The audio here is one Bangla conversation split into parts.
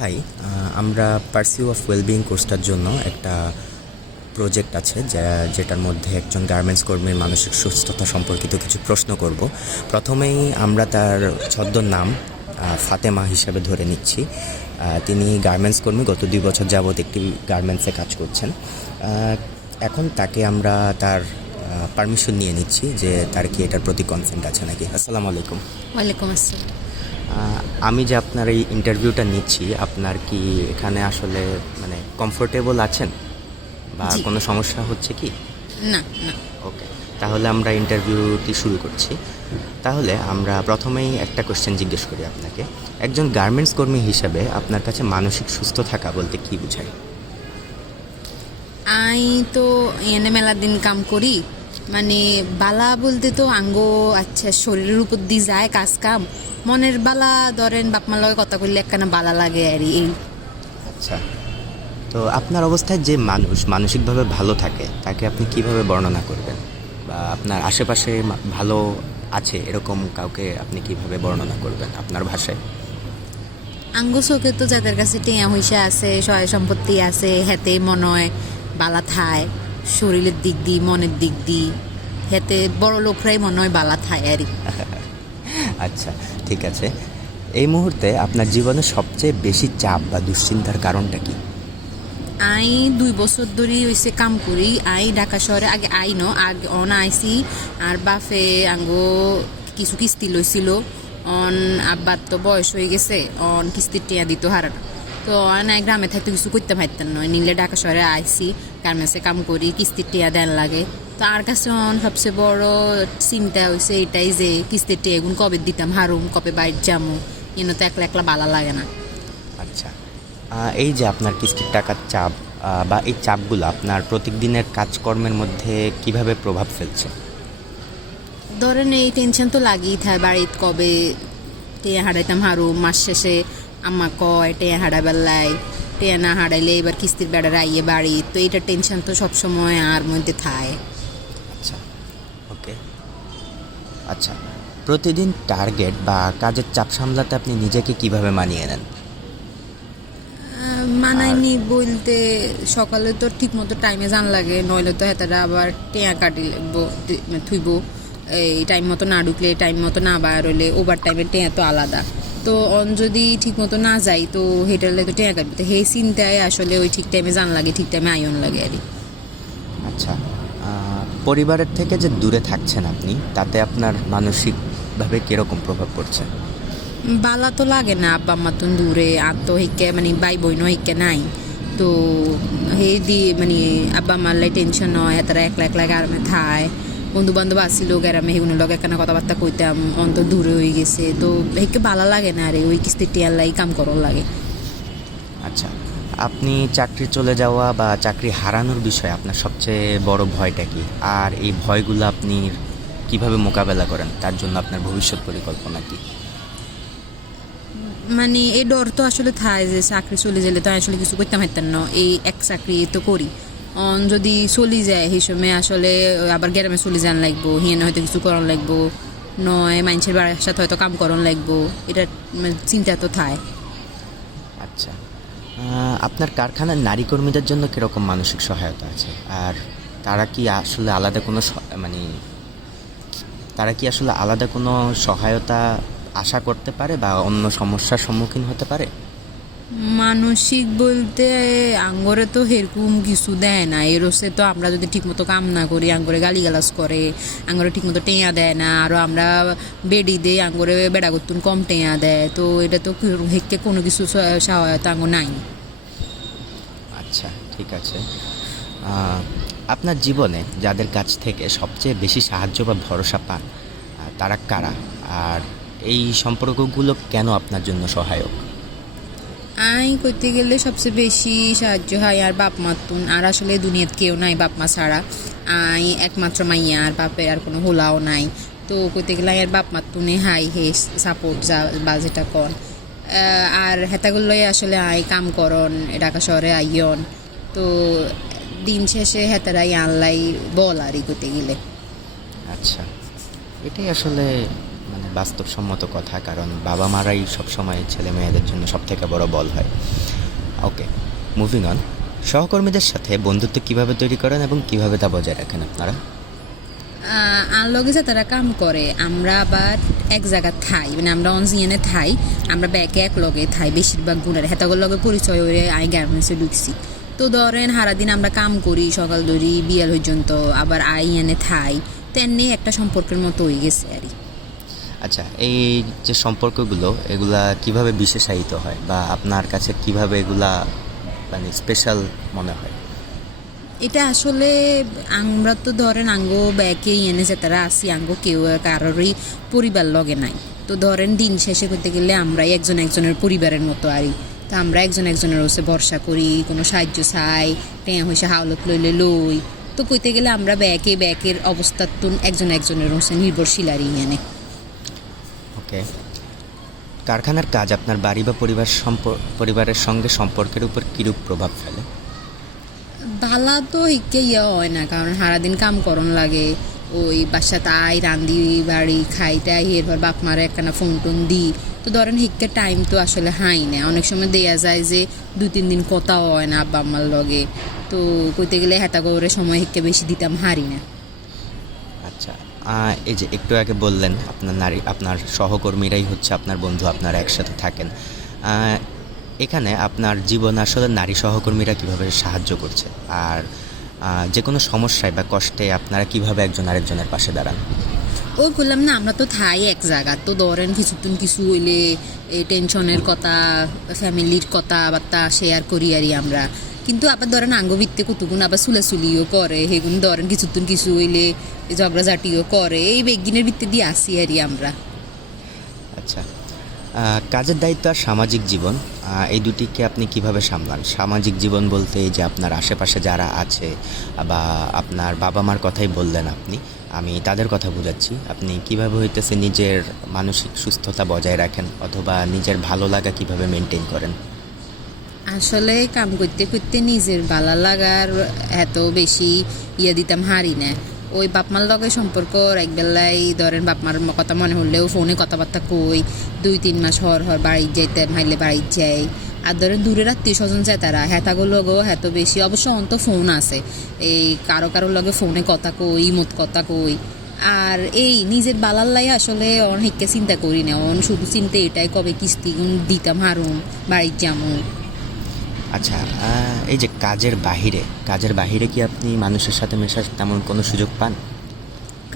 হাই, আমরা পার্সিউ অফ ওয়েলবিং কোর্সটার জন্য একটা প্রজেক্ট আছে যেটার মধ্যে একজন গার্মেন্টস কর্মীর মানসিক সুস্থতা সম্পর্কিত কিছু প্রশ্ন করব। প্রথমেই আমরা তার ছদ্মনাম ফাতেমা হিসেবে ধরে নিচ্ছি। তিনি গার্মেন্টস কর্মী, গত 2 বছর যাবৎ একটি গার্মেন্টসে কাজ করছেন। এখন তাকে আমরা তার পারমিশন নিয়ে নিচ্ছি যে তার কি এটার প্রতি কনসেন্ট আছে নাকি। আসসালামু আলাইকুম। ওয়ালাইকুম আসসালাম। আমি যে আপনার এই ইন্টারভিউটা নিচ্ছি, আপনার কি এখানে আসলে কমফোর্টেবল আছেন বা জি। কোনো সমস্যা হচ্ছে কি? না না ওকে, তাহলে আমরা ইন্টারভিউটি শুরু করছি। তাহলে আমরা প্রথমেই একটা কোশ্চেন জিজ্ঞেস করি আপনাকে। একজন গার্মেন্টস কর্মী হিসেবে আপনার কাছে মানসিক সুস্থ থাকা বলতে কি বোঝায়? আই তো এনে মেলা দিন কাম করি, মানে বালা বলতে তো আঙ্গো আচ্ছা শরীরের উপর দিয়ে যায় কাজ কাম, মনের বালা ধরেন বাপমার লগে কথা কইলে একখানা বালা লাগে আর এই। আচ্ছা, তো আপনার অবস্থায় যে মানুষ মানসিকভাবে ভালো থাকে তাকে আপনি কিভাবে বর্ণনা করবেন, বা আপনার আশেপাশে ভালো আছে এরকম কাউকে আপনি কিভাবে বর্ণনা করবেন আপনার ভাষায়? আঙ্গো চোখে তো যাদের কাছে টেয়া হইসা আছে, সহায় সম্পত্তি আছে, হেতে মনে হয় বালা থায়, শরীরের দিক দি মনের দিক দি হেতে বড় লোকরাই মনে হয় বালা থায় আর আচ্ছা, ঠিক আছে। এই মুহূর্তে আপনার জীবনে সবচেয়ে বেশি চাপ বা দুশ্চিন্তার কারণটা কি? আই 2 বছর ধরে হইছে কাম করি। আই ঢাকা শহরে আগে আগে আইছি। আর বাফে আঙ্গো কিছু কিস্তি লইছিল, অন আব্বার তো বয়স হয়ে গেছে, অন কিস্তির টিয়া দিত হারাটা। তো অনেক গ্রামে থাকতে কিছু করতে পারতেন নয়, নিলে ঢাকা শহরে আইছি, গার্মেন্টসে কাম করি, কিস্তির টিয়া দেন লাগে। তো আর কাছে সবচেয়ে বড় চিন্তা হয়েছে এটাই যে কিস্তির টিয়া এগুন কবে দিতাম হারুম, কবে বাইর যামু, এনে তো একলা একলা ভালো লাগে না। আচ্ছা, এই যে আপনার কিস্তির টাকার চাপ বা এই চাপগুলো আপনার প্রতিদিনের কাজকর্মের মধ্যে কিভাবে প্রভাব ফেলছে? ধরেন এই টেনশন তো লাগেই থাকে, বাড়িতে কবে টেয়া হারাইতাম হারু, মাস শেষে আম্মা কয় টেয়া হারা বেলায়, টেয়া না হারাইলে এবার কিস্তির বেড়ার আইয়ে বাড়ি, তো এইটার টেনশন তো সবসময় আর মধ্যে থাকে। আচ্ছা, ওকে। আচ্ছা, প্রতিদিন টার্গেট বা কাজের চাপ সামলাতে আপনি নিজেকে কিভাবে মানিয়ে নেন? মানায়নি বলতে সকালে তো ঠিক মতো টাইমে জান লাগে, নইলে তো হেতারা আবার টেয়া কাটি লাগবো, থুইব। এই টাইম মতো না ঢুকলে, টাইম মতো না বার হইলে ওভার টাইমের টেয়া তো আলাদা। তো অন যদি ঠিক মতো না যাই তো হেটারলে তো টেয়া কাটবে, তো সেই চিন্তায় আসলে ওই ঠিক টাইমে জান লাগে, ঠিক টাইমে আয়ন লাগে আর আচ্ছা, পরিবারের থেকে যে দূরে থাকছেন আপনি, তাতে আপনার মানসিকভাবে কীরকম প্রভাব পড়ছে? বালা তো লাগে না, আব্বা আম্মা তো দূরে, আর তো হিকে মানে ভাই বোনও হিকে নাই। তো হে দি মানে আব্বা আম্মার লাই টেনশন হয়, তারা একলা একলা গ্রামে থায়, বন্ধু বান্ধব আসছিল গ্রামে, সেগুলোর লগে একখানা কথাবার্তা কইতাম, অন্ত দূরে হয়ে গেছে, তো হেকে ভালো লাগে না রে, ওই কিস্তি টিয়ার লাই কাম করার লাগে। আচ্ছা, আপনি চাকরি চলে যাওয়া বা চাকরি হারানোর বিষয়ে আপনার সবচেয়ে বড় ভয়টা কি? আর এই ভয়গুলো আপনি কিভাবে মোকাবেলা করেন? তার জন্য আপনার ভবিষ্যৎ পরিকল্পনা কি? মানে এই ডর তো আসলে থায় যে চাকরি চলে গেলে তো আসলে কিছু করতে পারতেন না, এই এক চাকরি তো করি, অন যদি চলি যায় সেই সময় আসলে আবার গ্রামে চলে যান লাগবো, হিয়ানে হয়তো কিছু করার লাগবো, নয় মানুষের বাড়ির সাথে হয়তো কাম করন লাগবো, এটা চিন্তা তো থায়। আচ্ছা, আপনার কারখানার নারী কর্মীদের জন্য কীরকম মানসিক সহায়তা আছে? আর তারা কি আসলে আলাদা কোনো তারা কি আসলে আলাদা কোনো সহায়তা আশা করতে পারে বা অন্য সমস্যার সম্মুখীন হতে পারে? মানসিক বলতে আঙ্গরে তো সেরকম কিছু দেয় না, এরসে তো আমরা যদি ঠিকমতো কাম না করি আঙ্গরে গালিগালাজ করে, আঙ্গরে ঠিকমতো টেঁয়া দেয় না, আরও আমরা বেডি দেই আঙ্গরে বেড়া করতুন কম টেঁয়া দেয়, তো এটা তো হেককে কোনো কিছু সহায়তা আঙ্গ নাই। আচ্ছা, ঠিক আছে। আপনার জীবনে যাদের কাছ থেকে সবচেয়ে বেশি সাহায্য বা ভরসা পান, তারা কারা? আর এই সম্পর্কগুলো কেন আপনার জন্য সহায়ক? আই করতে গেলে সবচেয়ে বেশি সাহায্য হয় আর বাপ মাতুন, আর আসলে দুনিয়াত কেউ নাই বাপ মা ছাড়া, আই একমাত্র মাইয়া, আর বাপের আর কোনো হোলাও নাই। তো করতে গেলে আর বাপ মাতুনে হাই হে সাপোর্ট যা বা যেটা কর, আর হেতাগুলোই আসলে আই কাম করন ঢাকা শহরে আইয়ন, তো দিন শেষে হেতারাই আনলাই বল আর করতে গেলে। আচ্ছা, এটাই আসলে বাস্তবসম্মত কথা, কারণ বাবা মারাই সবসময় ছেলে মেয়েদের জন্য সবথেকে বড় বল হয়। ওকে, মুভিং অন। সহকর্মীদের সাথে বন্ধুত্ব কিভাবে তৈরি করেন এবং কিভাবে তা বজায় রাখেন আপনারা? আর লগে যে তারা কাম করে আমরা আবার এক জায়গা থাই, মানে আমরা অনজিয়ানে থাই, আমরা ব্যাকে এক লগে থাই বেশিরভাগ গুণের হেতাগর লগে পরিচয় হয়ে আই গার্মেন্টসে ঢুকছি। তো ধরেন সারাদিন আমরা কাম করি সকাল ধরি বিয়াল পর্যন্ত, আবার আই এনে থাই, তেমনি একটা সম্পর্কের মতো হয়ে গেছে আর কি। আচ্ছা, এই যে সম্পর্কগুলো এগুলা কিভাবে বিশেষায়িত হয় বা আপনার কাছে কিভাবে এগুলা মানে স্পেশাল মনে হয়? এটা আসলে আমরা তো ধরেন আঙ্গো ব্যাকে এনে যে তারা আসি আঙ্গো কেউ কারোরই পরিবার লগে নাই। তো ধরেন দিন শেষে করতে গেলে আমরাই একজন একজনের পরিবারের মতো আরই। তো আমরা একজন একজনের ওসে ভরসা করি, কোনো সাহায্য চাই, টেঁ হয়েছে হাওলত লইলে লই। তো কইতে গেলে আমরা ব্যাকের অবস্থার তুন একজন একজনের ওসে নির্ভরশীল আরই এনে। ওকে, কারখানার কাজ আপনার বাড়ি বা পরিবারের সঙ্গে সম্পর্কের উপর কীরূপ প্রভাব ফেলে? বালা তো হিকে হয় না, কারণ সারাদিন কাম করন লাগে, ওই বাসা তাই রান্দি বাড়ি খাইটাই এরপর বাপ মারে একখানা ফোন টোন দিই। তো ধরেন হিকে টাইম তো আসলে হাই না, অনেক সময় দেয়া যায় যে 2-3 দিন কথাও হয় না আব্বা আম্মার লগে। তো কইতে গেলে হেতা করে সময় হিকে বেশি দিতাম হারি না। আচ্ছা, এই যে একটু আগে বললেন আপনার সহকর্মীরাই হচ্ছে আপনার বন্ধু, আপনারা একসাথে থাকেন। এখানে আপনার জীবন আসলে নারী সহকর্মীরা কিভাবে সাহায্য করছে, আর যে কোনো সমস্যায় বা কষ্টে আপনারা কিভাবে একজন আরেকজনের পাশে দাঁড়ান? ওই বললাম না, আমরা তো থাই এক জায়গা। তো ধরেন কিছু হইলে এই টেনশনের কথা, ফ্যামিলির কথাবার্তা শেয়ার করি আরই আমরা। কিন্তু আবার ধরেন আঙ্গভিত্তে কতগুণ আবার সুলাসুলিও করে, সেগুন ধরেন কিছু হইলে ঝগড়াঝাটিও করে, এই বেগিনের ভিত্তি দিয়ে আসি আরই আমরা। আচ্ছা, কাজের দায়িত্ব আর সামাজিক জীবন, এই দুটিকে আপনি কিভাবে সামলান? সামাজিক জীবন বলতে এই যে আপনার আশেপাশে যারা আছে বা আপনার বাবা মার কথাই বললেন আপনি, আমি তাদের কথা বোঝাচ্ছি। আপনি কিভাবে হইতেছে নিজের মানসিক সুস্থতা বজায় রাখেন অথবা নিজের ভালো লাগা কিভাবে মেনটেন করেন? আসলে কাম করতে করতে নিজের ভালো লাগার এত বেশি দিতাম হারি না। ওই বাপমার লগে সম্পর্ক একবেলায় ধরেন বাপমার কথা মনে হলেও ফোনে কথাবার্তা কই, 2-3 মাস হর বাড়ির যাইতাম, হাইলে বাড়ির যাই। আর ধরেন দূরের আত্মীয় স্বজন যায় তারা হেতাগো লগেও এত বেশি, অবশ্য অন্ত ফোন আছে, এই কারোর লগে ফোনে কথা কই, ইমত কথা কই। আর এই নিজের বালার লাই আসলে অনেককে চিন্তা করি না, শুধু চিন্তা এটাই কবে কিস্তি দিতাম হারুন, বাড়ির যেমন। আচ্ছা, এই যে কাজের বাহিরে কি আপনি মানুষের সাথে মেশার তেমন কোনো সুযোগ পান?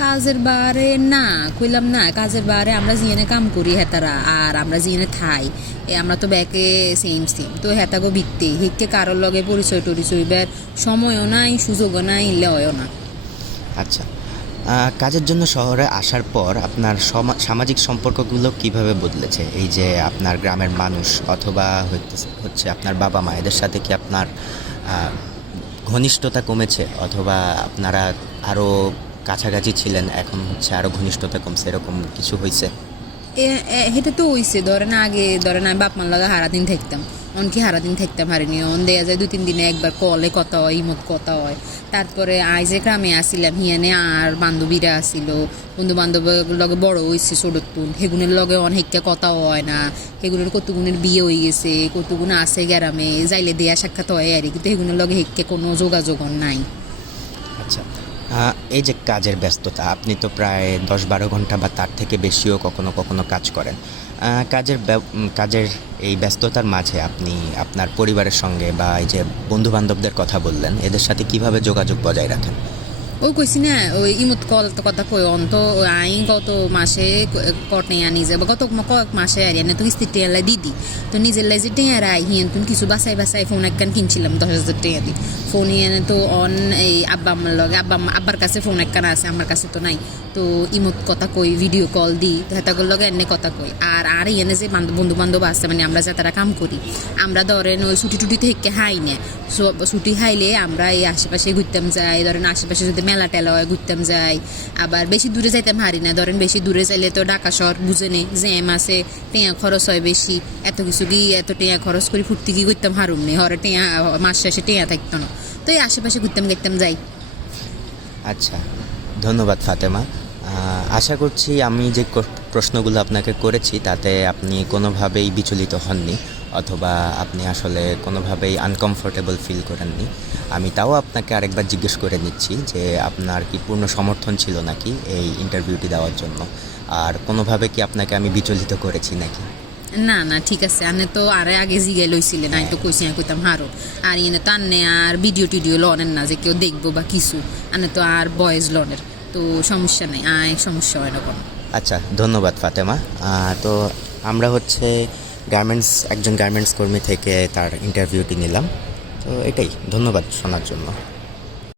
কাজের বারে না, কইলাম না, কাজের বারে আমরা জিয়ানে কাম করি হেতারা, আর আমরা জিয়ানে থাই, আমরা তো ব্যাকে সেম তো হেতাগো ভিত্তি হিককে কারোর লগে পরিচয় টরিচয় সময়ও নাই, সুযোগও নাই, ইলেও না। আচ্ছা, কাজের জন্য শহরে আসার পর আপনার সামাজিক সম্পর্কগুলো কিভাবে বদলেছে? এই যে আপনার গ্রামের মানুষ অথবা হচ্ছে আপনার বাবা মা, এদের সাথে কি আপনার ঘনিষ্ঠতা কমেছে অথবা আপনারা আরও কাছাকাছি ছিলেন, এখন হচ্ছে আরও ঘনিষ্ঠতা কমছে, এরকম কিছু হয়েছে? এটা তো হইছে, ধরেন আগে ধরেন আমি বাপ মার লাগে সারাদিন থাকতাম, অনকি সারাদিন থাকতাম হারিনি, অন দেয়া যায় 2-3 দিনে একবার কলে কথা হয়, ইমত কথা হয়। তারপরে আই যে গ্রামে আসিলাম হিয়ানে আর বান্ধবীরা আসিল, বন্ধু বান্ধবের লগে বড় হয়েছে ছোটতুন, সেগুনের লগে অনেকটা কথাও হয় না, সেগুনের কতগুণের বিয়ে হয়ে গেছে, কতগুণ আছে গ্রামে যাইলে দেয়া সাক্ষাৎ হয় আর, কিন্তু সেগুনের লগে হেককে কোনো যোগাযোগ নাই। আচ্ছা, এই যে কাজের ব্যস্ততা, আপনি তো প্রায় 10-12 ঘন্টা বা তার থেকে বেশিও কখনো কখনো কাজ করেন। কাজের এই ব্যস্ততার মাঝে আপনি আপনার পরিবারের সঙ্গে বা এই যে বন্ধু বান্ধবদের কথা বললেন, এদের সাথে কিভাবে যোগাযোগ বজায় রাখেন? ওই কইছি না, ওই ইমত কথা কই অন্ত আই গত মাসে কটনে আনি যাবো, কয়েক মাসে আর এনে তো কিস্তি টেয়ালাই দিদি, তো নিজের লাইজে টেয়ার আই হিয়েন তুমি কিছু বাসাই ফোন একখান কিনছিলাম 10,000 টাকা দিই। ফোন এনে তো এই আব্বা আম্মার লগে আব্বার কাছে ফোন একখান আছে, আমার কাছে তো নাই। তো ইমত কথা কই, ভিডিও কল দিই, হেতাগুর লগে এনে কথা কই। আর এনে যে বন্ধু বান্ধব আছে, মানে আমরা যা তারা কাম করি, আমরা ধরেন ওই ছুটি থেকে হাই না, ছুটি হাইলে আমরা এই আশেপাশে ঘুরতাম যাই, ধরেন আশেপাশে যদি মেলা টেলা হয় ঘুরতাম যাই। আবার বেশি দূরে যাইতাম হারি না, ধরেন বেশি দূরে যাইলে তো ঢাকা শহর বুঝে নেই, জ্যাম আছে, টেঁয়া খরচ হয় বেশি, এত কিছু কি এত টেঁয়া খরচ করে ফুর্তি কি করতাম হারুম নেই, হরে টেঁয়া মাস শেষে টেঁয়া থাকতো না। তো এই আশেপাশে ঘুরতাম যাই। আচ্ছা, ধন্যবাদ ফাতেমা। আশা করছি আমি যে প্রশ্নগুলো আপনাকে করেছি তাতে আপনি কোনোভাবেই বিচলিত হননি, অথবা আপনি আসলে কোনোভাবেই আনকমফোর্টেবল ফিল করেননি। আমি তাও আপনাকে আরেকবার জিজ্ঞেস করে নিচ্ছি যে আপনার কি পূর্ণ সমর্থন ছিল নাকি এই ইন্টারভিউটি দেওয়ার জন্য, আর কোনোভাবে কি আপনাকে আমি বিচলিত করেছি নাকি? না না ঠিক আছে, আনে তো আরে আগে জিগাই লইছিলেন, আমি তো কইছি আমি কইতাম হারো। আর ইনে তো আনে আর ভিডিও টিডিও লনের না যে কেউ দেখবো বা কিছু, আনে তো আর বয়েজ লনের, তো সমস্যা নেই, সমস্যা হয় না কোনো। আচ্ছা, ধন্যবাদ ফাতেমা। তো আমরা হচ্ছে একজন গার্মেন্টস কর্মী থেকে তার ইন্টারভিউটি নিলাম। তো এটাই, ধন্যবাদ শোনার জন্য।